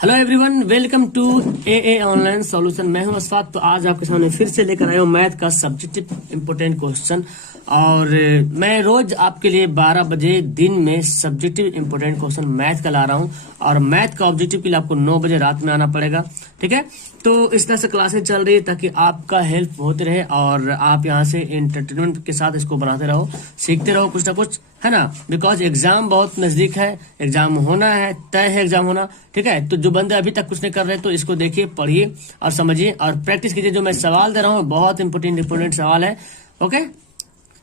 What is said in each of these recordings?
Hello everyone, welcome to a online solution. मैं हूं अस्फाक। तो आज आपके सामने फिर से लेकर आया हूं मैथ का सब्जेक्टिव इंपोर्टेंट क्वेश्चन। और मैं रोज आपके लिए 12 बजे दिन में सब्जेक्टिव इंपोर्टेंट क्वेश्चन मैथ का ला रहा हूं। और मैथ का ऑब्जेक्टिव के लिए आपको 9 बजे रात में आना पड़ेगा, ठीक है। तो इस तरह से क्लासेस चल रही है ताकि आपका हेल्प होते रहे और आप यहाँ से एंटरटेनमेंट के साथ इसको बनाते रहो, सीखते रहो कुछ ना कुछ, है ना। बिकॉज एग्जाम बहुत नजदीक है, एग्जाम होना है, तय है एग्जाम होना, ठीक है। तो जो बंदे अभी तक कुछ नहीं कर रहे तो इसको देखिए, पढ़िए और समझिए और प्रैक्टिस कीजिए। जो मैं सवाल दे रहा हूँ बहुत इंपोर्टेंट सवाल है, ओके।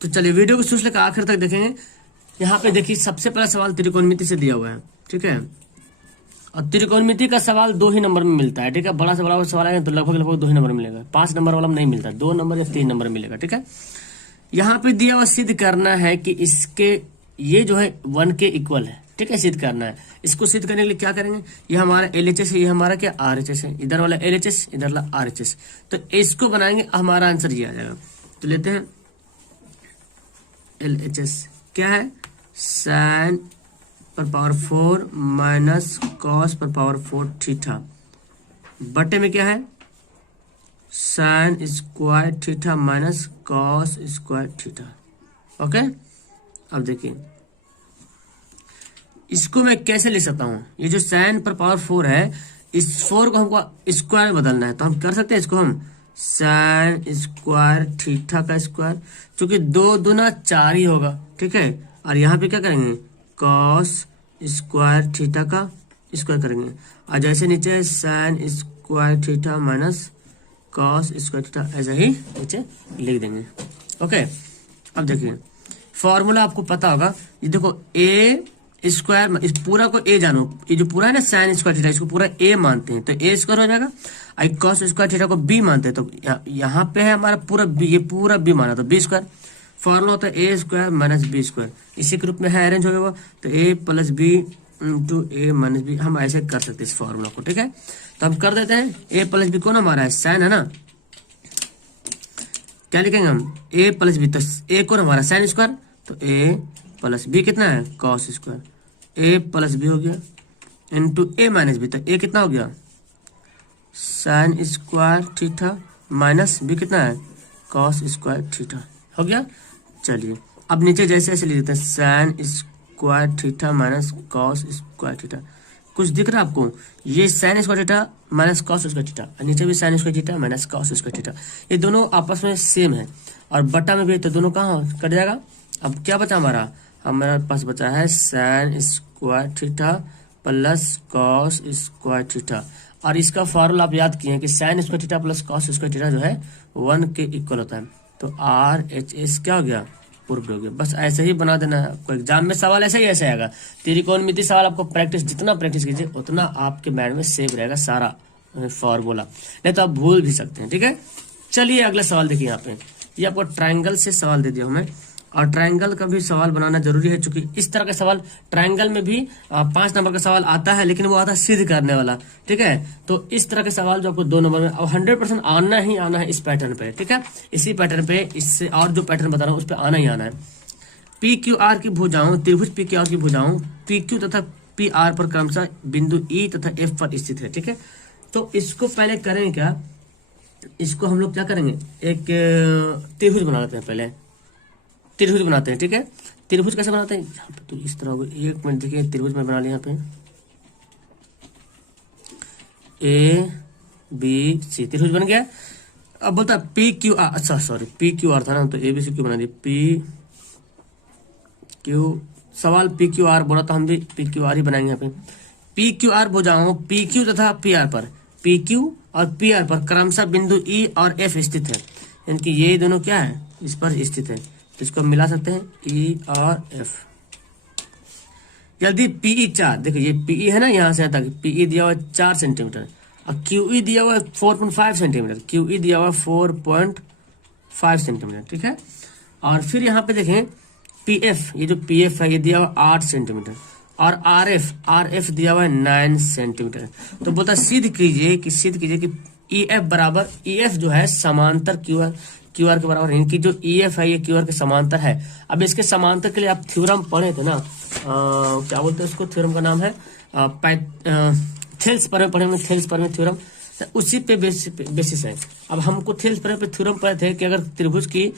तो चलिए वीडियो को शुरू से लेकर आखिर तक देखेंगे। यहाँ पे देखिए, सबसे पहला सवाल त्रिकोणमिति से दिया हुआ है, ठीक है। और त्रिकोणमिति का सवाल 2 ही नंबर में मिलता है, ठीक है। बड़ा से बड़ा सवाल है तो लगभग 2 ही नंबर मिलेगा। 5 नंबर वाला में नहीं मिलता, 2 नंबर या 3 नंबर मिलेगा, ठीक है। यहाँ पे दिया हुआ सिद्ध करना है कि इसके ये जो है 1 के इक्वल है, ठीक है। सिद्ध करना है। इसको सिद्ध करने के लिए क्या करेंगे, ये हमारा LHS है, ये हमारा क्या RHS है। इधर वाला LHS, इधर वाला RHS। तो इसको बनाएंगे, हमारा आंसर ये आ जाएगा। तो लेते हैं LHS क्या है, साइन पर पावर 4 माइनस कॉस पर पावर 4 थीटा, बटे में क्या है sign square theta minus cos square theta, okay. अब देखिए इसको मैं कैसे लिख सकता हूं। ये जो साइन पर पावर 4 है, इस 4 को हमको स्क्वायर बदलना है, तो हम कर सकते हैं इसको हम साइन स्क्वायर थीटा का स्क्वायर, क्योंकि 2 दूना 4 ही होगा, ठीक है। और यहाँ पे क्या करेंगे, कॉस स्क्वायर थीटा का स्क्वायर करेंगे। और जैसे नीचे है sign square theta minus cos square theta, ऐसा ही नीचे लिख देंगे, ओके। अब देखिए फॉर्मूला आपको पता होगा, ये देखो ए स्क्वायर, इस पूरा को ए जानो, ये जो पूरा है ना साइन स्क्वायर थीटा, इसको पूरा ए मानते हैं तो ए स्क्वायर हो जाएगा। आई कॉस स्क्वायर थीटा को बी मानते हैं तो यहाँ पे है हमारा पूरा बी, ये पूरा बी माना तो बी स्क्वायर। फॉर्मूला होता है ए स्क्वायर माइनस बी स्क्वायर, इसी के रूप में है अरेंज हो गया वो। तो ए प्लस बी इंटू ए माइनस बी, हम ऐसे कर सकते हैं इस फॉर्मूला को, ठीक है। तो हम कर देते हैं, ए प्लस बी कौन हमारा है, साइन है ना। क्या लिखेंगे हम, ए प्लस बी, तो ए कौन हमारा साइन स्क्वायर, तो ए प्लस बी कितना है कॉस स्क्वायर, ए प्लस बी हो गया इंटू ए माइनस बी, तो ए कितना हो गया sine square theta minus B कितना है कॉस स्क्वायर थीटा, हो गया। चलिए अब नीचे जैसे ऐसे लिख देते हैं, sign square theta minus cos square theta. कुछ दिख रहा है आपको, ये sign square theta minus cos square theta, और नीचे भी sign square theta minus cos square theta, ये दोनों आपस में सेम है। और बटा में भी तो दोनों कहाँ कट जाएगा। अब क्या बचा हमारे पास बचा है sign square theta plus cos square theta. और इसका फॉर्मूला आप याद किए हैं कि sign square theta plus cos square theta जो है 1 के इक्वल होता है। तो RHS क्या हो गया, पूर्व हो गया। बस ऐसे ही बना देना है, आपको एग्जाम में सवाल ऐसे ही ऐसे आएगा। त्रिकोणमिति सवाल आपको प्रैक्टिस, जितना प्रैक्टिस कीजिए उतना आपके माइंड में सेव रहेगा सारा फॉर्मूला, नहीं तो आप भूल भी सकते हैं, ठीक है। चलिए अगला सवाल देखिए। यहाँ पे ये आपको ट्राइंगल से सवाल दे दिया हमें, और ट्राइंगल का भी सवाल बनाना जरूरी है, क्योंकि इस तरह का सवाल ट्राइंगल में भी 5 नंबर का सवाल आता है, लेकिन वो आता है सिद्ध करने वाला, ठीक है। तो इस तरह के सवाल जो आपको 2 नंबर में, और 100% आना ही आना है इस पैटर्न पे, ठीक है। इसी पैटर्न पे, इससे और जो पैटर्न बता रहा हूँ उस पर आना ही आना है। PQR की भुजाओं, त्रिभुज PQR की भुजाओं PQ तथा PR पर क्रमशः बिंदु E तथा F पर स्थित है, ठीक है। तो इसको पहले करेंगे क्या, इसको हम लोग क्या करेंगे, एक त्रिभुज बना लेते हैं। पहले त्रिभुज बनाते हैं, ठीक है। त्रिभुज कैसे बनाते हैं, यहाँ पे तो इस तरह होगा। 1 मिनट देखिए, त्रिभुज में बना लिया यहाँ पे ABC, त्रिभुज बन गया। अब बोलता है PQR, अच्छा सॉरी PQR था ना, तो ABC क्यों बना दिया, PQ, सवाल PQR बोला तो हम भी PQR ही बनाएंगे यहाँ पे। PQR भुजाओं PQ तथा PR पर, PQ और PR पर क्रमशः बिंदु E और F स्थित है, यानी कि ये दोनों क्या है, इस पर स्थित है। तो इसको मिला सकते हैं E और F। यदि PE 4, देखिए ये PE है ना, यहाँ से यहाँ तक PE दिया हुआ है 4 सेंटीमीटर, और QE दिया हुआ है 4.5 सेंटीमीटर, QE दिया हुआ है 4.5 सेंटीमीटर, ठीक है। और फिर यहाँ पे देखें PF, ये जो PF है ये दिया हुआ 8 सेंटीमीटर, और RF दिया हुआ है 9 सेंटीमीटर। तो बोलता सिद्ध कीजिए कि EF बराबर, EF जो है समांतर QR के बराबर, इनकी जो EF है ये QR के समांतर है। अब इसके समांतर के लिए आप थ्योरम पढ़े थे ना, क्या बोलते हैं उसको, थ्योरम का नाम है थेल्स पर में पढ़े होंगे, थेल्स पर में थ्योरम, तो उसी पे बेसिस है। अब हमको थेल्स पर पे थ्योरम पढ़े थे कि अगर त्रिभुज की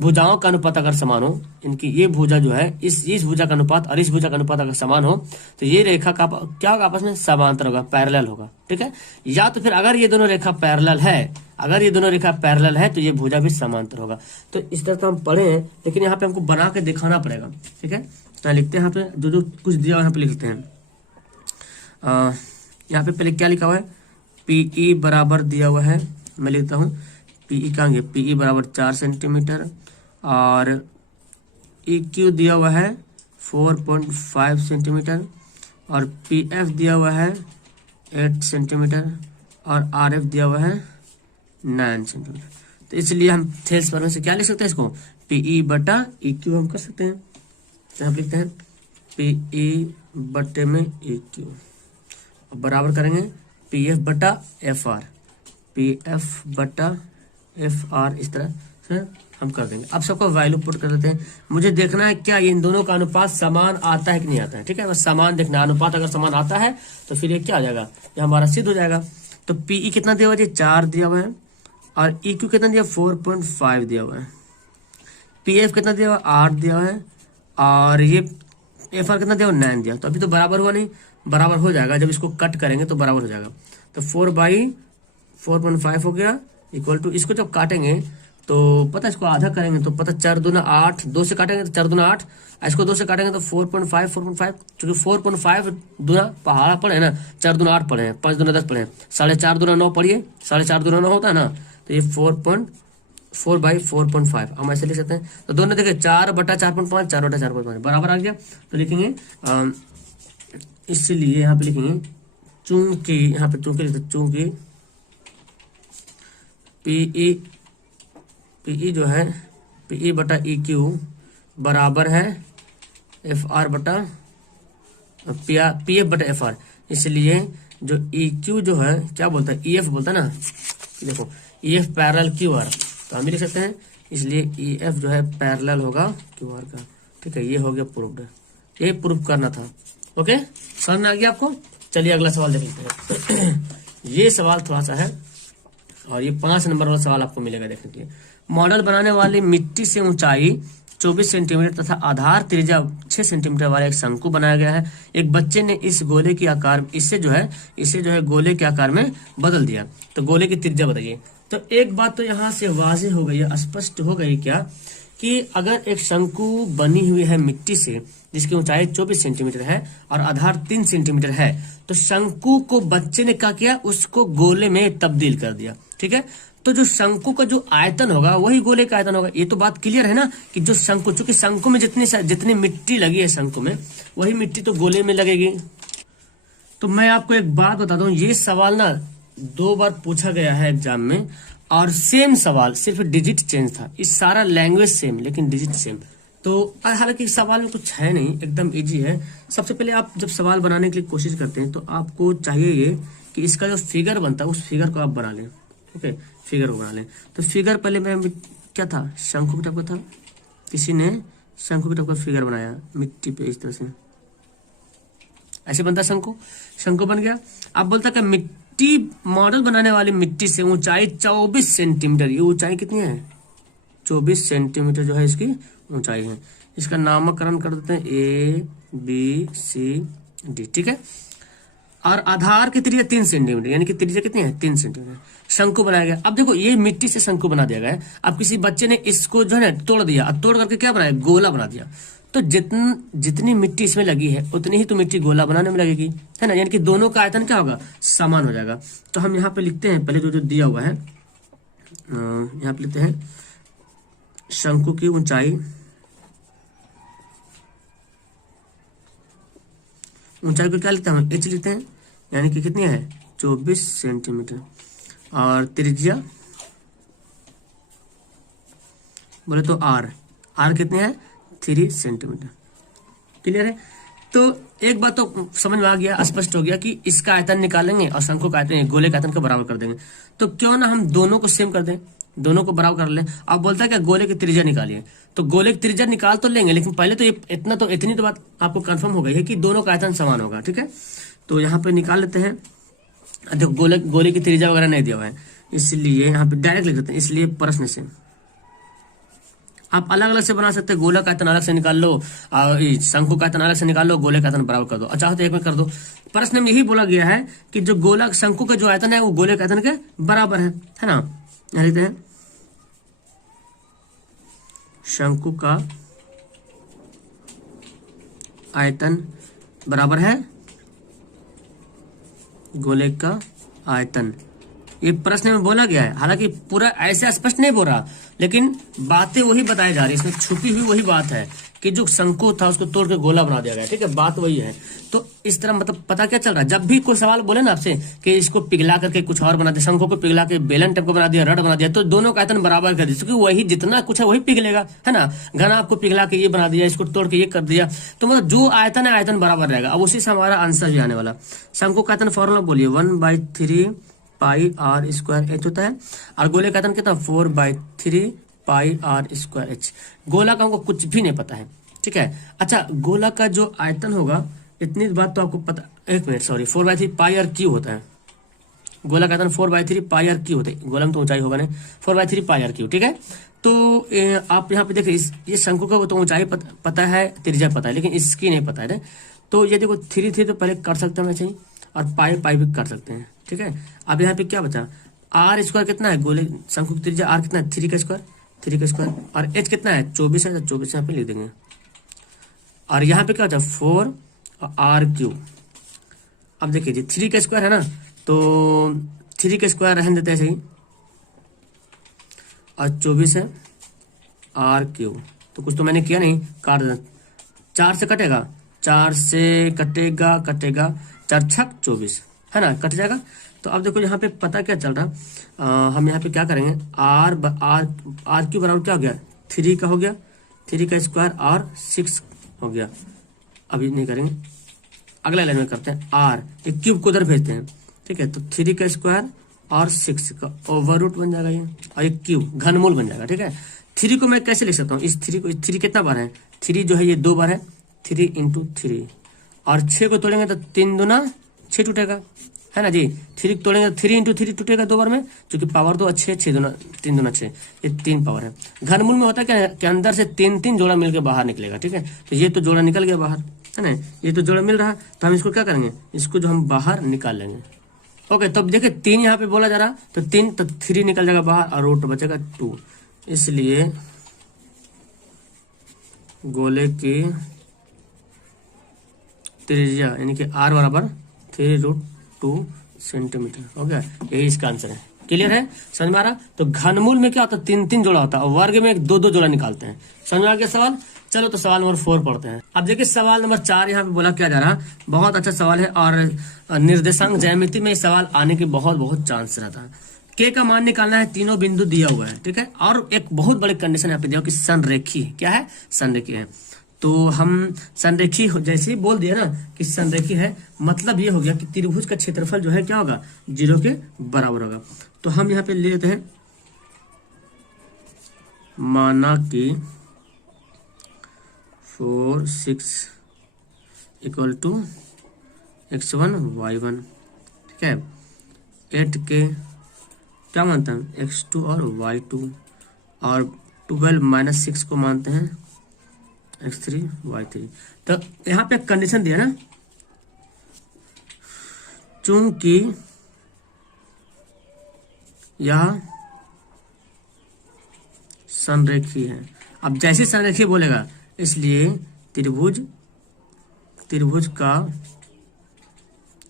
भुजाओं का अनुपात अगर समान हो, इनकी ये भुजा जो है इस भुजा का अनुपात और इस भुजा का अनुपात अगर समान हो, तो ये रेखा का क्या होगा, आपस में समांतर होगा, पैरेलल होगा, ठीक है। या तो फिर अगर ये दोनों रेखा पैरेलल है, अगर ये दोनों रेखा पैरेलल है तो ये भुजा भी समांतर होगा। तो इस तरह से हम पढ़े हैं, लेकिन यहाँ पे हमको बना के दिखाना पड़ेगा, ठीक है। तो लिखते हैं यहाँ पे जो कुछ दिया यहाँ पे लिखते हैं। यहाँ पे पहले क्या लिखा हुआ है, पीई बराबर दिया हुआ है, मैं लिखता हूँ पीई कहेंगे, पीई बराबर 4 सेंटीमीटर और EQ दिया हुआ है 4.5 सेंटीमीटर और PF दिया हुआ है 8 सेंटीमीटर और RF दिया हुआ है 9 सेंटीमीटर। तो इसलिए हम थेल्स पर में से क्या लिख सकते हैं, इसको PE बटा EQ हम कर सकते हैं। तो हम लिखते हैं PE बटे में EQ बराबर करेंगे PF बटा FR, PF बटा FR, इस तरह से हम कर देंगे। अब सबको वैल्यू पुट कर देते हैं। मुझे देखना है क्या इन दोनों का अनुपात समान आता है कि नहीं आता है, ठीक है। बस समान देखना है, अनुपात अगर समान आता है तो फिर ये क्या आ जाएगा, ये हमारा सिद्ध हो जाएगा। तो PE कितना दिया हुआ है, 4 दिया हुआ है और EQ कितना दिया, 4.5 दिया हुआ है, PF कितना दिया हुआ, 8 दिया हुआ है और ये FR कितना दिया हुआ, 9 दिया। तो अभी तो बराबर हुआ नहीं, बराबर हो जाएगा जब इसको कट करेंगे तो बराबर हो जाएगा। तो 4/4.5 हो गया इक्वल टू, इसको जब काटेंगे तो पता इसको आधा करेंगे तो पता 4 दूना 8, 2 से काटेंगे तो 4 दूना 8, इसको 2 से काटेंगे तो 4.5 क्योंकि 4.5 दूना पहाड़ा पड़े ना, 4 दूना 8 पड़े हैं, 5 दूना 10 पड़े हैं, 4.5 दूना 9 पढ़िए, 4.5 दूना 9 होता है ना, तो ये 4/4.5 हम ऐसे लिख सकते हैं। तो दोनों देखिए 4/4.5, 4/4.5 बराबर आ गया। तो लिखेंगे इसलिए यहाँ पे लिखेंगे चूंकि, यहाँ पे चूंकि पीई जो है पीई बटा EQ बराबर है FR बटा PF बटा FR, इसलिए जो EQ जो है क्या बोलता है, EF बोलता है ना, देखो EF पैरेलल QR, तो हम भी लिख सकते हैं, इसलिए EF जो है पैरेलल होगा QR का, ठीक है। ये हो गया प्रूव्ड, ये प्रूव करना था। ओके, समझ में आ गया आपको। चलिए अगला सवाल देख लेते हैं। ये सवाल थोड़ा सा है और ये 5 नंबर वाला सवाल आपको मिलेगा देखने के लिए। मॉडल बनाने वाली मिट्टी से ऊंचाई 24 सेंटीमीटर तथा आधार त्रिज्या 6 सेंटीमीटर वाला एक शंकु बनाया गया है। एक बच्चे ने इस गोले के आकार इसे जो है गोले के आकार में बदल दिया, तो गोले की त्रिज्या बताइए। तो एक बात तो यहाँ से वाज़ेह हो गई है, स्पष्ट हो गई क्या, कि अगर एक शंकु बनी हुई है मिट्टी से जिसकी ऊंचाई 24 सेंटीमीटर है और आधार 3 सेंटीमीटर है, तो शंकु को बच्चे ने क्या किया, उसको गोले में तब्दील कर दिया, ठीक है। तो जो शंकु का जो आयतन होगा वही गोले का आयतन होगा। ये तो बात क्लियर है ना, कि जो शंकु, चूंकि शंकु में जितनी मिट्टी लगी है शंकु में, वही मिट्टी तो गोले में लगेगी। तो मैं आपको एक बात बता दूं, ये सवाल ना 2 बार पूछा गया है एग्जाम में और सेम सवाल, सिर्फ डिजिट चेंज था। इस सारा लैंग्वेज सेम लेकिन डिजिट सेम। तो हालांकि सवाल में कुछ है नहीं, एकदम इजी है। सबसे पहले आप जब सवाल बनाने के लिए कोशिश करते हैं तो आपको चाहिए ये कि इसका जो फिगर बनता है उस फिगर को आप बना लें। ओके, फिगर को बना लें। तो फिगर पहले मैं क्या था, शंकु की टाइप का था, किसी ने शंकु की टाइप का फिगर बनाया मिट्टी पे, इस तरह से ऐसे बनता शंकु, शंकु बन गया। आप बोलता क्या, मिट्टी मॉडल बनाने वाली मिट्टी से ऊंचाई 24 सेंटीमीटर, ये ऊंचाई कितनी है, 24 सेंटीमीटर जो है इसकी ऊंचाई है। इसका नामकरण कर देते हैं ABCD, ठीक है। और आधार की त्रिज्या 3 सेंटीमीटर, यानी कि त्रिज्या कितनी है, 3 सेंटीमीटर। शंकु बनाया गया। अब देखो ये मिट्टी से शंकु बना दिया गया है। अब किसी बच्चे ने इसको जो है ना तोड़ दिया, अब तोड़ करके क्या बनाया, गोला बना दिया। तो जितनी मिट्टी इसमें लगी है उतनी ही तो मिट्टी गोला बनाने में लगेगी, है ना, यानी कि दोनों का आयतन क्या होगा, समान हो जाएगा। तो हम यहाँ पे लिखते हैं, पहले जो दिया हुआ है यहाँ पे लिखते हैं शंकु की ऊंचाई को क्या लिखते हैं, H लिखते हैं, यानी कि कितनी है, 24 सेंटीमीटर। और त्रिज्या बोले तो R कितनी है, 3 सेंटीमीटर। क्लियर है। तो एक बात तो समझ में आ गया, स्पष्ट हो गया कि इसका आयतन निकालेंगे और शंकु का आयतन गोले का आयतन को बराबर कर देंगे। तो क्यों ना हम दोनों को सेम कर दें, दोनों को बराबर कर लें। अब बोलता है कि गोले की त्रिज्या निकालिए, तो गोले की त्रिज्या निकाल तो लेंगे, लेकिन पहले तो ये इतनी तो बात आपको कंफर्म हो गई है कि दोनों का आयतन समान होगा, ठीक है। तो यहाँ पे निकाल लेते हैं। देखो गोले की त्रिज्या वगैरह नहीं दिया हुआ है, इसलिए यहाँ पे डायरेक्ट लिख देते हैं। इसलिए प्रश्न से आप अलग अलग से बना सकते हैं, गोला का आयतन अलग से निकाल लो और शंकु का आयतन अलग से निकाल लो, गोले का आयतन बराबर कर दो, अच्छा तो एक में कर दो। प्रश्न में यही बोला गया है कि जो गोला शंकु का जो आयतन है वो गोले का आयतन के बराबर है ना। यहाँ लिखते हैं शंकु का आयतन बराबर है गोले का आयतन। ये प्रश्न में बोला गया है, हालांकि पूरा ऐसे स्पष्ट नहीं बोल रहा, लेकिन बातें वही बताई जा रही है, इसमें छुपी हुई वही बात है कि जो शंकु था उसको तोड़ के गोला बना दिया गया। ठीक है, बात वही है। तो इस तरह मतलब पता क्या चल रहा है, जब भी कोई सवाल बोले ना आपसे कि इसको पिघला करके कुछ और बना दिया, शंकु को पिघला के बेलन टाइप को बना दिया, रड बना दिया, तो दोनों का आयतन बराबर कर दिया, क्योंकि वही जितना कुछ है वही पिघलेगा, है ना। घन आपको पिघला के ये बना दिया, इसको तोड़ के ये कर दिया, तो मतलब जो आयतन है आयतन बराबर रहेगा। अब उसी से हमारा आंसर भी आने वाला। शंकु का आयतन फॉर्मूला बोलिए 1/3 पाई आर स्क्वायर एच होता है, और गोले का आयतन कितना 4/3 पाई आर स्क्वायर एच। गोला का हमको कुछ भी नहीं पता है, ठीक है। अच्छा, गोला का जो आयतन होगा, इतनी बात तो आपको पता, एक minute sorry, 4/3 pi R cube होता है। गोला का आयतन 4/3 पाई आर क्यू होता है, गोला में तो ऊंचाई होगा नहीं, 4/3 पाई आर क्यू, ठीक है। तो आप यहाँ पे देखिए, ये शंकु का तो ऊंचाई पता है, त्रिज्या पता है, लेकिन इसकी नहीं पता है। तो ये देखो 3 तो पहले कर सकते हैं वैसे ही, और पाई भी कर सकते हैं, ठीक है। अब यहाँ पे क्या बचा, आर स्क्वायर कितना है, गोले शंकु की त्रिज्या आर कितना है 3 का स्क्वायर, और एच कितना है 24 है, तो 24 यहाँ पे लिख देंगे। और यहाँ पे क्या बचा 4 और आर क्यू। अब देखिए जी 3 का स्क्वायर है ना, तो 3 का स्क्वायर रहने देते हैं सही, और 24 है आर क्यू। तो कुछ तो मैंने किया नहीं, काट देना, 4 से कटेगा, 4 से कटेगा 4 छक 24, है ना, कट जाएगा। तो अब देखो यहाँ पे पता क्या चल रहा, हम यहाँ पे क्या करेंगे, आर क्यू बराबर क्या हो गया 3 का हो गया, 3 का स्क्वायर और 6 हो गया। अभी नहीं करेंगे, अगला लाइन में करते हैं, आर एक क्यूब को उधर भेजते हैं, ठीक है। तो 3 का स्क्वायर और 6 का ओवर रूट बन जाएगा ये, और एक क्यूब घनमूल बन जाएगा, ठीक है। 3 को मैं कैसे लिख सकता हूँ, इस 3 को, 3 कितना बार है, 3 जो है ये 2 बार है, 3 × 3, और 6 को तोड़ेंगे तो 3 दूना 6 टूटेगा, है ना जी। 3 तोड़ेंगे तो 3 × 3 टूटेगा 2 बार में, क्योंकि पावर तो अच्छे 6 दूना 3 दूना 6, ये 3 पावर है। घनमूल में होता है क्या कि अंदर से 3 जोड़ा मिलकर बाहर निकलेगा, ठीक है। तो ये तो जोड़ा निकल गया बाहर, है ना, ये तो जोड़ा मिल रहा है, तो हम इसको क्या करेंगे, इसको जो हम बाहर निकाल लेंगे। ओके, तब देखिए 3 यहाँ पे बोला जा रहा, तो 3 निकल जाएगा बाहर, और रूट बचेगा 2। इसलिए गोले की त्रिज्या यानी कि आर बराबर 3√2 सेंटीमीटर हो गया। यही इसका आंसर है। क्लियर है, समझ में आ रहा। तो घनमूल में क्या होता है 3 जोड़ा होता है, और वर्ग में 2 जोड़ा निकालते हैं। समझ में आ गया सवाल। चलो तो सवाल नंबर 4 पढ़ते हैं। अब देखिए सवाल नंबर 4 यहाँ पे बोला क्या जा रहा, बहुत अच्छा सवाल है, और निर्देशांक ज्यामिति में सवाल आने के बहुत चांस रहता है। के का मान निकालना है, तीनों बिंदु दिया हुआ है, ठीक है। और एक बहुत बड़े कंडीशन यहाँ पे दिया कि संरेखी क्या है, संरेखी है। तो हम संरेखी जैसे ही बोल दिया ना कि संरेखी है, मतलब ये हो गया कि त्रिभुज का क्षेत्रफल जो है क्या होगा 0 के बराबर होगा। तो हम यहाँ पे ले लेते हैं, माना कि 4, 6 = x1 y1, ठीक है। 8 के क्या मानते हैं x2 और y2, और 12 - 6 को मानते हैं x3 y3। तो यहाँ पे कंडीशन दिया ना, चूंकि यह संरेखी है। अब जैसे संरेखी बोलेगा, इसलिए त्रिभुज का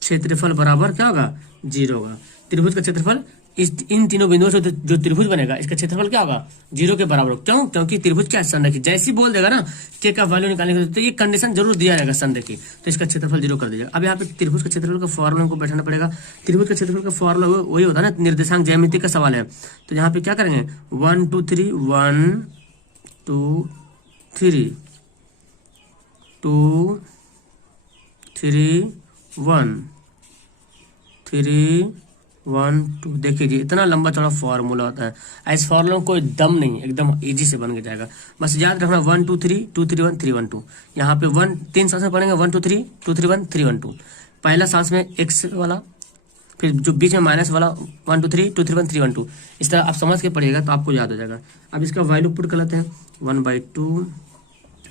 क्षेत्रफल बराबर क्या होगा 0 होगा। त्रिभुज का क्षेत्रफल इन तीनों बिंदुओं से जो त्रिभुज बनेगा इसका क्षेत्रफल क्या होगा 0 के बराबर। क्यों? क्योंकि त्रिभुज क्या है संरेखी। जैसे ही बोल देगा ना के का वैल्यू निकालने के, तो ये कंडीशन जरूर दिया रहेगा संरेखी, तो इसका क्षेत्रफल 0 कर दीजिएगा। अब यहाँ पे त्रिभुज का क्षेत्रफल का फॉर्मूला को बैठाना पड़ेगा। त्रिभुज का क्षेत्रफल का फॉर्मूला वही होता है ना, निर्देशांक ज्यामिति का सवाल है। तो यहाँ पे क्या करेंगे 1 2 3 1 2 3 2 3 1 3 1 2। देखिए जी इतना लंबा चौड़ा फॉर्मूला होता है। इस फॉर्मूला में कोई दम नहीं, एकदम इजी से बन के जाएगा। बस याद रखना 1 2 3 2 3 1 3 1 2। यहाँ पे 3 सेंस पढ़ेंगे 1 2 3 2 3 1 3 1 2। पहला सांस में एक्स वाला, फिर जो बीच में माइनस वाला 1 2 3 2 3 1 3 1 2, इस तरह आप समझ के पढ़िएगा तो आपको याद हो जाएगा। अब इसका वैल्यू पुट कर लेते हैं 1/2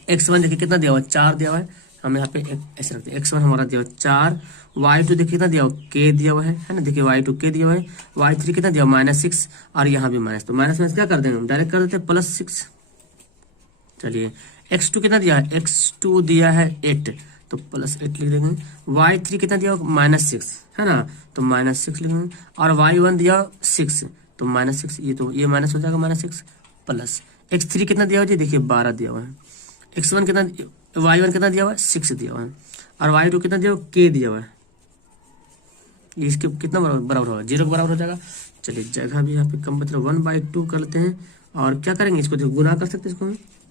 x1 देखिए कितना दिया हुआ है 4 दिया हुआ है, हम यहाँ पे ऐसे रखते हैं x1 हमारा दिया हुआ 4, y2 देखिए कितना दिया हुआ k दिया हुआ है ना, देखिए y2 k दिया हुआ है, y3 कितना दिया हुआ -6 और यहाँ भी माइनस, तो माइनस में क्या कर देंगे हम डायरेक्ट कर देते हैं +6। चलिए x2 कितना दिया है, x2 दिया है 8 तो +8 लिख देंगे, y3 कितना दिया होगा -6 है ना तो -6 लिख देंगे, और y1 दिया 6 तो -6, ये माइनस हो जाएगा -6 प्लस x3 कितना दिया हुआ जी देखिए 12 दिया हुआ है, x1 कितना y1 कितना दिया हुआ है 6 दिया हुआ है, और y2 कितना दिया हुआ k दिया हुआ है, ये इसके कितना बराबर होगा 0 के बराबर हो जाएगा। चलिए जगह भी यहाँ पे कम बच रहा है 1/2 कर लेते हैं, और क्या करेंगे इसको देखो गुना कर सकते हैं इसको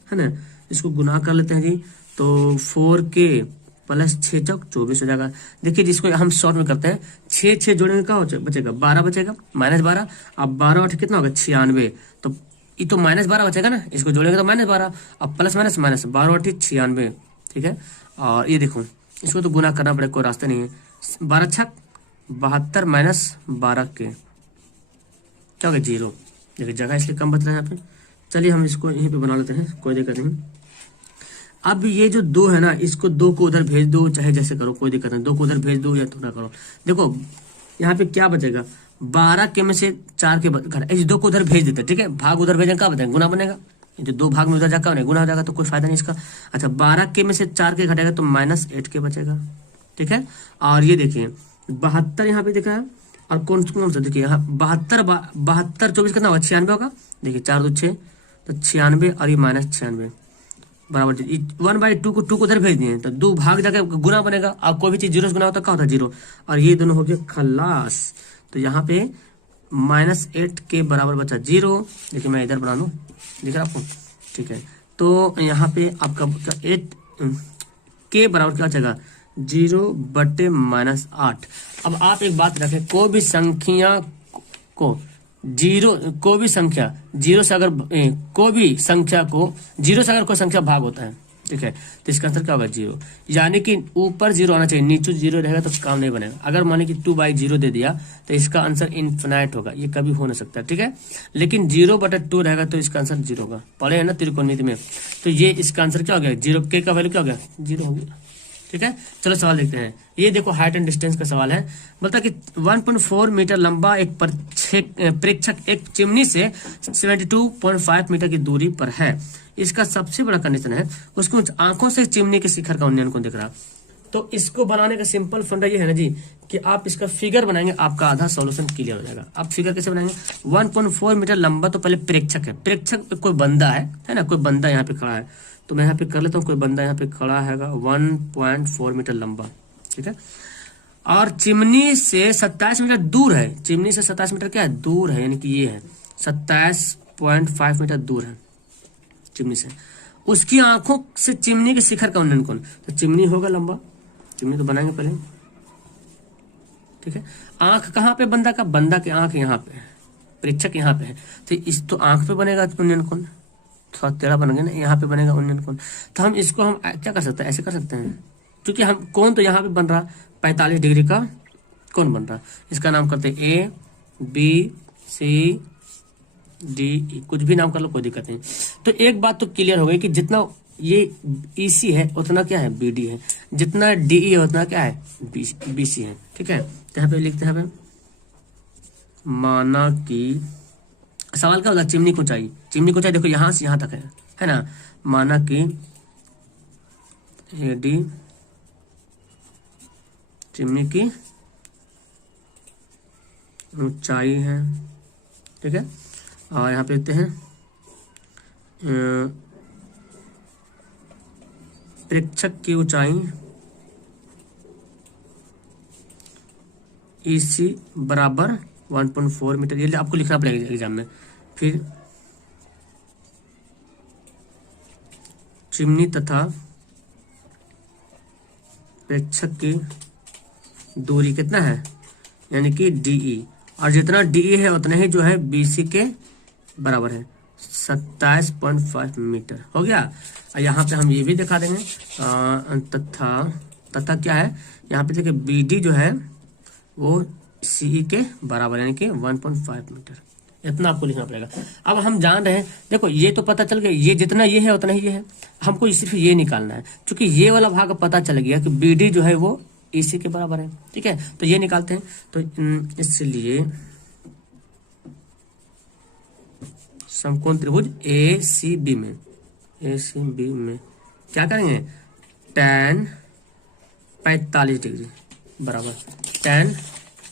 है ना, इसको गुना कर लेते हैं जी, तो 4k + 6 चौक 24 हो जाएगा। देखिए जिसको हम शॉर्ट में करते हैं 6 जोड़ेंगे क्या बचेगा 12 बचेगा, -12, अब 12 8 कितना होगा 96, तो ये तो -12 बचेगा ना, इसको जोड़ेंगे तो -12, अब प्लस माइनस माइनस 12 8 96, ठीक है। और ये देखो इसको तो गुना करना पड़ेगा, कोई रास्ता नहीं है, 12 छक 72 - 12 के क्या होगा 0, देखिए जगह इसलिए कम बच रहा है यहाँ पे। चलिए हम इसको यहीं पे बना लेते हैं, कोई दिक्कत नहीं। अब ये जो 2 है ना, इसको 2 को उधर भेज दो, चाहे जैसे करो कोई दिक्कत नहीं, 2 को उधर भेज दो या थोड़ा करो। देखो यहाँ पे क्या बचेगा 12 के में से 4 के घटा, इस 2 को उधर भेज देते, ठीक है, भाग उधर भेजेंगे क्या बनेगा गुना बनेगा, ये जो 2 भाग में उधर जाकर बनेगा गुना हो जाएगा, तो कोई फायदा नहीं इसका। अच्छा 12 के में से 4 के घटेगा तो -8 के बचेगा, ठीक है। और ये देखिए 72 यहाँ पे दिखा है, और कौन कौन सा देखिए यहाँ 72 24 कितना होगा 96 होगा, देखिए 4 2 6 तो 96, और ये -96 बराबर 1/2 को 2 को उधर भेज दिए तो 2 भाग जाकर गुना बनेगा, और कोई भी चीज 0 से गुना होता है क्या होता है 0, और ये दोनों हो गए खलास। तो यहाँ पे -8 के बराबर बचा 0, देखिए मैं इधर बना लूँ दिख रहा आपको, ठीक है। तो यहाँ पे आपका 8 के बराबर क्या बचेगा 0/-8। अब आप एक बात रखें, कोई भी संख्या को 0 कोई भी संख्या 0 से अगर कोई भी संख्या को 0 से अगर कोई संख्या भाग होता है, ठीक है, तो इसका आंसर क्या होगा 0, यानी कि ऊपर 0 आना चाहिए, नीचे 0 रहेगा तो काम नहीं बनेगा। अगर माने कि 2/0 दे दिया तो इसका आंसर इनफिनाइट होगा, ये कभी हो नहीं सकता, ठीक है। लेकिन 0/2 रहेगा तो इसका आंसर 0 होगा, पढ़े है ना त्रिकोणमिति में, तो ये इसका आंसर क्या हो गया 0, के का वैल्यू क्या हो गया 0 हो गया, ठीक है। चलो सवाल देखते हैं, ये देखो हाइट एंड डिस्टेंस का सवाल है, बोलता कि 1.4 मीटर लंबा एक प्रेक्षक एक चिमनी से 72.5 मीटर की दूरी पर है, इसका सबसे बड़ा कंडीशन है उसको आंखों से चिमनी के शिखर का उन्नयन को दिख रहा। तो इसको बनाने का सिंपल फंडा ये है ना जी कि आप इसका फिगर बनाएंगे, आपका आधा सॉल्यूशन क्लियर हो जाएगा। आप फिगर कैसे बनाएंगे 1.4 मीटर लंबा, तो पहले प्रेक्षक है, प्रेक्षक कोई बंदा है ना, कोई बंदा यहाँ पे खड़ा है, तो मैं यहाँ पे कर लेता हूँ, कोई बंदा यहाँ पे खड़ा है 1.4 मीटर लंबा, ठीक है। और चिमनी से 27 मीटर दूर है, चिमनी से 27 मीटर क्या है दूर है, यानी कि ये है 27.5 मीटर दूर है चिमनी से। उसकी आंखों से चिमनी के शिखर का उन्नयन कौन, तो चिमनी होगा लंबा, चिमनी तो बनाएंगे पहले, ठीक है। आंख कहाँ पे बंदा का, बंदा की आंख यहाँ पे है, प्रेक्षक यहाँ पे है, तो इस तो आंख पे बनेगा उन्नयन कौन, थोड़ा टेढ़ा बन गया ना, यहाँ पे बनेगा उन्नयन कोण। तो हम इसको हम क्या कर सकते हैं, ऐसे कर सकते हैं, क्योंकि हम कोण तो यहाँ पे बन रहा 45 डिग्री का कोण बन रहा, इसका नाम करते हैं A B C D E, कुछ भी नाम कर लो कोई दिक्कत नहीं। तो एक बात तो क्लियर हो गई कि जितना ये ई सी है उतना क्या है बी डी है, जितना डी ई है उतना क्या है बी सी है, ठीक है। तो यहाँ पे लिखते हैं माना कि सवाल क्या होगा चिमनी को ऊंचाई, चिमनी को ऊंचाई देखो यहां से यहां तक है ना, माना कि एडी चिमनी की ऊंचाई है, ठीक है। और यहाँ पे लिखते हैं प्रेक्षक की ऊंचाई EC बराबर 1.4 मीटर, ये आपको लिखना पड़ेगा एग्जाम में। फिर चिमनी तथा प्रेक्षक की दूरी कितना है, यानी कि DE, और जितना DE है उतना ही जो है BC के बराबर है 27.5 मीटर हो गया। और यहाँ पे हम ये भी दिखा देंगे तथा तथा क्या है यहाँ पे देखिए बी डी जो है वो सी के बराबर यानी कि 1.5 मीटर, इतना आपको लिखना पड़ेगा। अब हम जान रहे हैं, देखो ये तो पता चल गया, ये जितना ये है उतना ही ये है, हमको सिर्फ ये निकालना है। क्योंकि ये वाला भाग पता चल गया कि बी डी जो है वो इसी के बराबर है, ठीक है, तो ये निकालते हैं। तो इसलिए समकोण त्रिभुज ए सी बी में क्या करेंगे, tan 45 डिग्री बराबर tan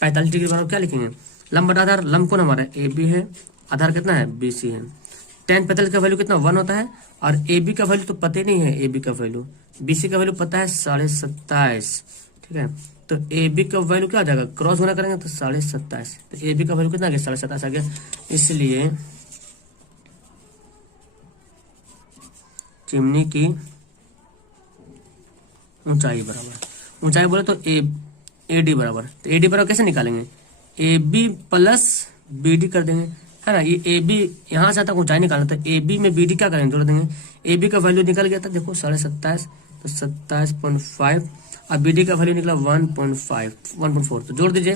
45 डिग्री बराबर क्या लिखेंगे, लंब बटा आधार, लंब कोण हमारा ए बी है, आधार कितना है बी सी है। tan 45 का वैल्यू कितना 1 होता है, और ए बी का वैल्यू तो पता ही नहीं है, ए बी का वैल्यू, बी सी का वैल्यू पता है 27.5, ठीक है। तो ए बी का वैल्यू क्या आ जाएगा, क्रॉस गुना करेंगे तो 27.5, तो ए बी का वैल्यू कितना आ गया 27.5 आ गया। इसलिए चिमनी की ऊंचाई बराबर, ऊंचाई बोले तो ए डी बराबर, तो ए डी बराबर कैसे निकालेंगे, A B plus B D कर देंगे, है ना। ये ए बी यहाँ से तक ऊंचाई निकालना, तो ए बी में बी डी क्या करेंगे, जोड़ देंगे। ए बी का वैल्यू निकल गया था देखो 27.5, तो 27.5, और बी डी का वैल्यू निकला 1.4, तो जोड़ दीजिए,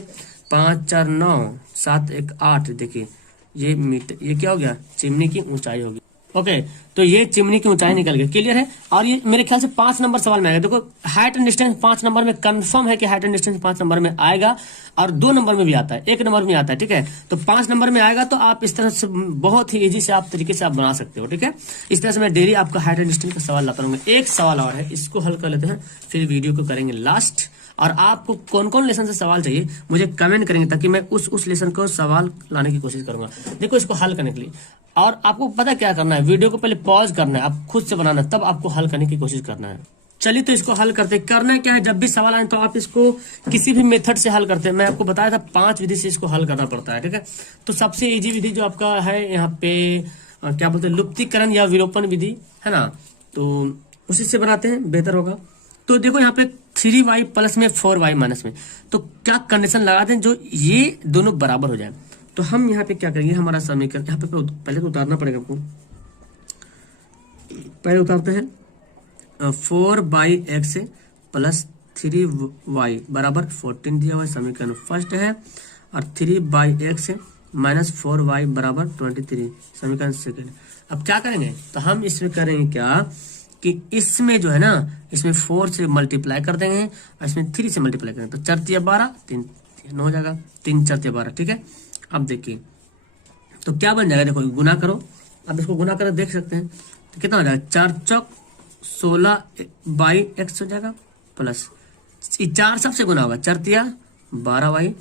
5 4 9 7 1 8, देखिए ये मीटर, ये क्या हो गया, चिमनी की ऊंचाई होगी। ओके, तो ये चिमनी की ऊंचाई निकल गई, क्लियर है। और ये मेरे ख्याल से 5 नंबर सवाल में आएगा। देखो हाइट एंड डिस्टेंस 5 नंबर में कंफर्म है कि हाइट एंड डिस्टेंस 5 नंबर में आएगा, और 2 नंबर में भी आता है, 1 नंबर में आता है, ठीक है। तो 5 नंबर में आएगा, तो आप इस तरह से बहुत ही इजी से आप तरीके से आप बना सकते हो, ठीक है। इस तरह से मैं डेली आपका हाइट एंड डिस्टेंस का सवाल लाता रहूंगा। एक सवाल और है, इसको हल कर लेते हैं, फिर वीडियो को करेंगे लास्ट। और आपको कौन कौन लेसन से सवाल चाहिए मुझे कमेंट करेंगे, ताकि मैं उस लेसन को सवाल लाने की कोशिश करूंगा। देखो इसको हल करने के लिए, और आपको पता क्या करना है, वीडियो को पहले पॉज करना है, आप खुद से बनाना है, तब आपको हल करने की कोशिश करना है। चलिए तो इसको हल करते, करना क्या है, जब भी सवाल आए तो आप इसको किसी भी मेथड से हल करते हैं। मैं आपको बताया था 5 विधि से इसको हल करना पड़ता है, ठीक है। तो सबसे इजी विधि जो आपका है यहाँ पे क्या बोलते हैं, लुप्तीकरण या विलोपन विधि, है ना, तो उसी से बनाते हैं, बेहतर होगा। तो देखो यहाँ पे 3y प्लस में 4y माइनस में, तो क्या कंडीशन लगा दें जो ये दोनों बराबर हो जाए। तो हम यहाँ पे क्या करेंगे, हमारा समीकरण यहाँ पे पहले तो उतारना पड़ेगा आपको, पहले उतारते हैं 4/x प्लस 3y बराबर 14 दिया हुआ समीकरण फर्स्ट है, और 3/x माइनस 4y बराबर 23 समीकरण सेकेंड। अब क्या करेंगे, तो हम इसमें करेंगे क्या कि इसमें जो है ना, इसमें 4 से मल्टीप्लाई कर देंगे, और इसमें 3 से मल्टीप्लाई करेंगे, तो 4 × 12 3 9 हो जाएगा, 3 4 12, ठीक है। अब देखिए तो क्या बन जाएगा, देखो गुना करो, अब इसको गुना कर देख सकते हैं, तो कितना हो जाएगा, 4 चौक 16/x हो जाएगा, प्लस 4 सबसे गुना होगा, 4 तिया 12y,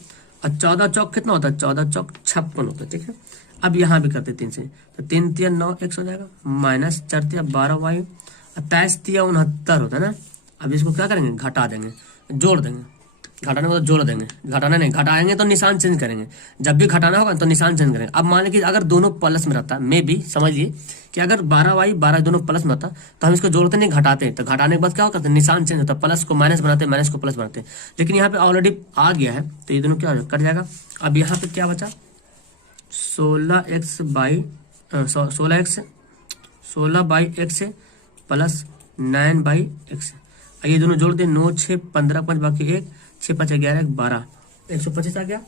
और 14 चौक कितना होता है, 14 चौक 56 होता है, ठीक है। अब यहाँ भी करते 3 से, तो 3 तिया 9x हो जाएगा, माइनस 4 तिया 12y, 23 तिया 69 होता है ना। अब इसको क्या करेंगे, घटा देंगे, जोड़ देंगे, घटाने को तो जोड़ देंगे, घटाना नहीं, घटाएंगे तो निशान चेंज करेंगे, जब भी घटाना होगा तो निशान चेंज करेंगे। अब मान लीजिए अगर दोनों प्लस में रहता, मे भी समझिए कि अगर 12y 12 दोनों प्लस में होता, तो हम इसको जोड़ते नहीं, घटाते, तो घटाने के बाद क्या होता है, निशान चेंज होता है, प्लस को माइनस बनाते, माइनस को प्लस बनाते। लेकिन यहाँ पे ऑलरेडी आ गया है, तो ये दोनों क्या कट जाएगा। अब यहाँ पे क्या बचा, 16/x प्लस 9/x, ये दोनों जोड़ दे, 9 6 15 5 बाकी 1 6 5 11 12 125 आ गया।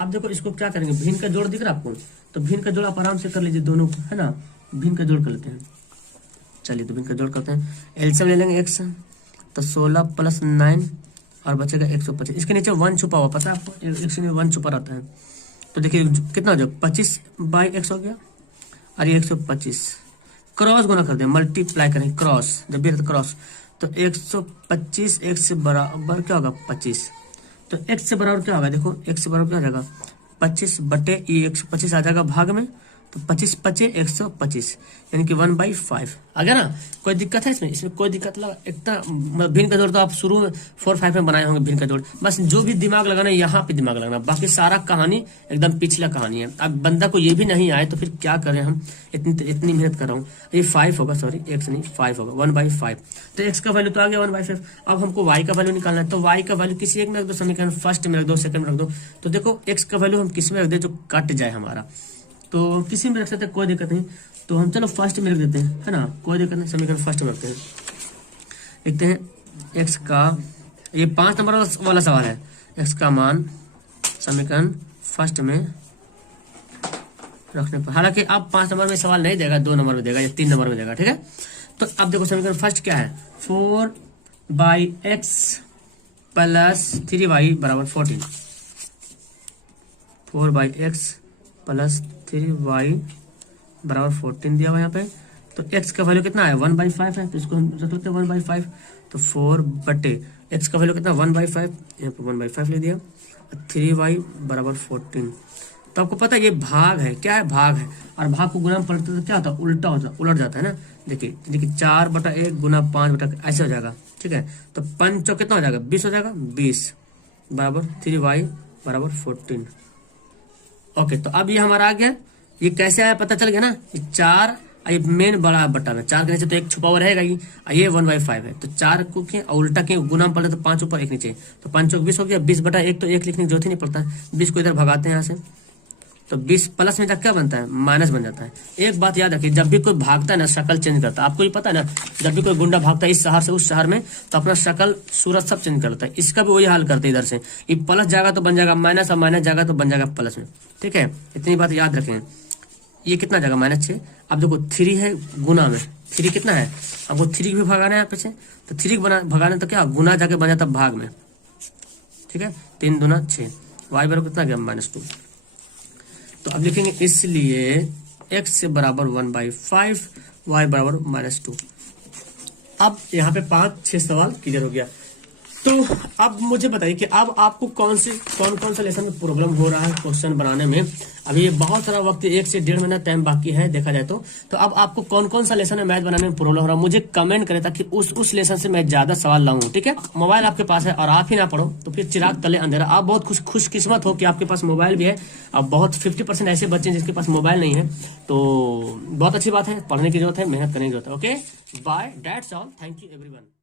अब देखो इसको क्या करेंगे, भिन्न का जोड़ दिख रहा है आपको, तो भिन्न का जोड़ आप आराम से कर लीजिए दोनों, है ना, भिन्न का जोड़ कर लेते हैं। चलिए तो भिन्न का जोड़ करते हैं, एलसीएम ले लेंगे x, तो 16 + 9 और बचेगा 125। इसके नीचे 1 छुपा हुआ, पता है आपको, x में 1 छुपा रहता है। तो देखिए कितना हो जाएगा, 25/x हो गया, और ये 125 क्रॉस गुना कर दें, मल्टीप्लाई करें, क्रॉस जब भी रहता क्रॉस, तो 125 x बराबर क्या होगा 25, तो x से बराबर क्या होगा, देखो x से बराबर क्या हो जाएगा 25 ये 125 आ जाएगा भाग में, तो 25 5 125 यानी कि 1/5 आ गया ना। कोई दिक्कत है इसमें, इसमें कोई दिक्कत लगा, इतना भिन्न का जोड़ तो आप शुरू में 4 5 में बनाए होंगे भिन्न का जोड़, बस जो भी दिमाग लगाना है यहाँ पे दिमाग लगाना, बाकी सारा कहानी एकदम पिछला कहानी है। अब बंदा को ये भी नहीं आए तो फिर क्या करें, हम इतनी मेहनत कर रहा हूँ। ये 5 होगा, सॉरी x नहीं 5 होगा, 1/5, तो x का वैल्यू तो आ गया 1/5। अब हमको y का वैल्यू निकालना है, तो y का वैल्यू किसी एक में रख दो, समीकरण फर्स्ट में रख दो, सेकंड में रख दो। तो देखो x का वैल्यू हम किस में रख दे जो कट जाए हमारा, तो किसी में रख सकते हैं, कोई दिक्कत नहीं। तो हम चलो फर्स्ट में रख देते हैं, है ना, कोई दिक्कत नहीं, समीकरण फर्स्ट में रखते हैं। लिखते हैं x का ये 5 नंबर वाला सवाल है। x का मान समीकरण फर्स्ट में रखने पर, हालांकि अब 5 नंबर में सवाल नहीं देगा, 2 नंबर में देगा या 3 नंबर में देगा, ठीक है। तो अब देखो समीकरण फर्स्ट क्या है, 4/x प्लस 3y बराबर 14, 4/x प्लस 3y बराबर 14 दिया हुआ यहाँ पे। तो x का वैल्यू कितना है 1/5 है, तो इसको हम रख लेते हैं 1/5। तो 4/x का वैल्यू कितना 1/5, यहाँ पे 1/5 ले दिया, 3y बराबर 14। तो आपको पता है ये भाग है, क्या है भाग है, और भाग को गुना में पलटते तो क्या होता है उल्टा होता है, उलट जाता है ना। देखिए 4/1 गुना 5/, ऐसे हो जाएगा, ठीक है। तो 5 कितना हो जाएगा 20 हो जाएगा, 20 बराबर 3y बराबर 14। ओके, तो अब ये हमारा आ गया, ये कैसे आया पता चल गया ना। ये 4 ये मेन बड़ा बट्टा में 4 के नीचे तो एक छुपा हुआ रहेगा ही, ये 1/5 है। तो 4 को क्या उल्टा के गुना में पड़े तो 5 ऊपर 1 नीचे, तो 5 20 हो गया, 20/1 तो 1 लिखने की जरूरत ही नहीं पड़ता, 20 को इधर भगाते हैं यहाँ से, तो 20 प्लस में क्या बनता है माइनस बन जाता है। एक बात याद रखिए, जब भी कोई भागता है ना शक्ल चेंज करता है, आपको ही पता है ना, जब भी कोई गुंडा भागता है इस शहर से उस शहर में तो अपना शक्ल सूरत सब चेंज करता है, इसका भी वही हाल करते हैं। इधर से ये प्लस जाएगा तो बन जाएगा माइनस, और माइनस जाएगा तो बन जाएगा प्लस में, ठीक है। इतनी बात याद रखें। ये कितना जाएगा -6। अब देखो 3 है गुना में, 3 कितना है, आपको 3 भी भगाना है यहाँ पे से, तो 3 भगाना तो क्या गुना जाके बन जाता भाग में, ठीक है। 3 दूना 6, y बराबर कितना गया -2। तो अब लिखेंगे इसलिए x से बराबर 1/5, y बराबर -2। अब यहाँ पे 5-6 सवाल क्लियर हो गया। तो अब मुझे बताइए कि अब आपको कौन सा लेसन में प्रॉब्लम हो रहा है क्वेश्चन बनाने में। अभी ये बहुत सारा वक्त, 1 से 1.5 महीना टाइम बाकी है देखा जाए तो अब आपको कौन सा लेसन में मैथ बनाने में प्रॉब्लम हो रहा है मुझे कमेंट करें, ताकि उस लेसन से मैं ज्यादा सवाल लाऊं, ठीक है। मोबाइल आपके पास है और आप ही ना पढ़ो तो फिर चिराग तले अंधेरा। आप बहुत खुशकिस्मत हो कि आपके पास मोबाइल भी है। अब बहुत 50% ऐसे बच्चे हैं जिसके पास मोबाइल नहीं है, तो बहुत अच्छी बात है, पढ़ने की जरूरत है, मेहनत करने की जरूरत है। Okay bye, that's all, thank you everyone.